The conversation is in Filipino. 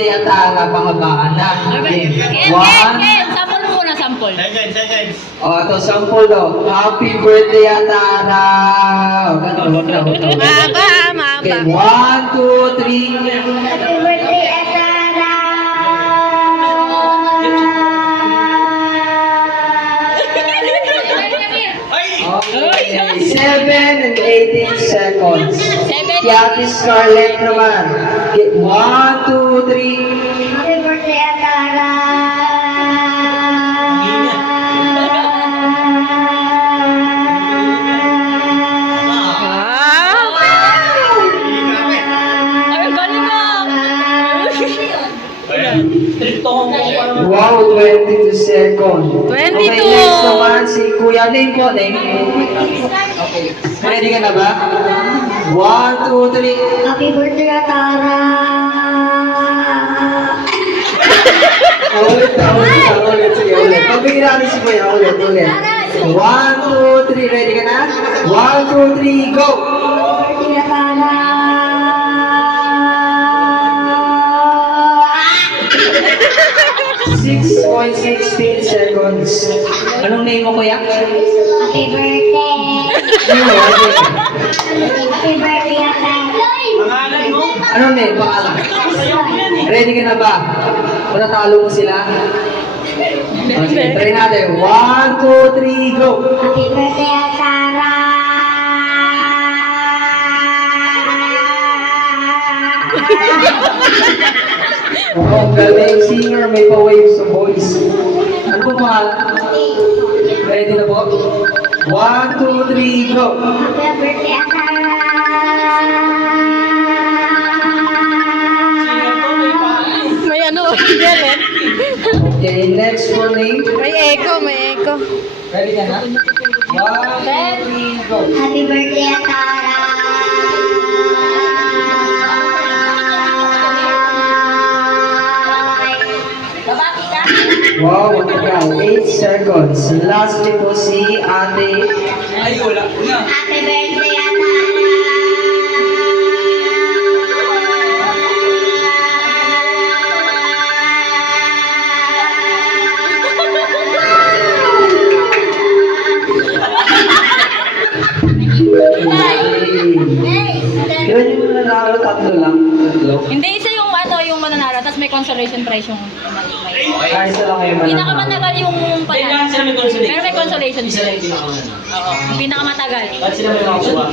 birthday at pangabaan na. Ken, sample mo muna, sample. Seconds. Ito, sample daw. Happy birthday at Mahaba. Okay, 1, 2, 3. Happy birthday, Atara! Okay, 7 and 18 seconds. 7. Si Ate Scarlett naman. Okay, 1, 2, 3. Happy birthday, Atara! Ay, galing mo. Wow, 22 seconds. 22. Okay, next naman si Kuya Name po, Name. Okay, ready ka na ba? 1, 2, 3. Happy birthday, Atara! Ulit. Sige, ulit. Pagbigyan natin si Kuya, ulit. 1, 2, 3. Ready ka na? 1, 2, 3, go! Birthday, Atara! 6.16 seconds. Anong name mo, Kuya? Happy birthday! Happy birthday, Atara! Pangalan mo? Anong name? Pangalan? Ready ka na ba? Matatalo mo sila? Okay, try natin. 1, 2, 3, go! Happy birthday, Atara! Oh, galing singer, may pa-wave sa voice. Ano po pangalan? Ready na po? 1, 2, 3, go! Happy birthday, Atara! May ano, yan Okay, next for name. May echo. Ready ka na? 1, 2, 3, go! Happy birthday, Atara! Babati ka? Wow, matagal. 8 seconds. Lastly po si Ate. Ay, wala. Happy birthday, Atara! Ilan yung nanalo? Tatlo lang. Hindi, isa yung yung mananalo, tapos may consolation prize yung Ay, isa lang kayo mananalo. pinakamatagal yung panalo. Sila may consolation. Pero may consolation Isa lang prize. yung pinakaman. Oo, yung pinakamatagal. Ba't sila may makakuha?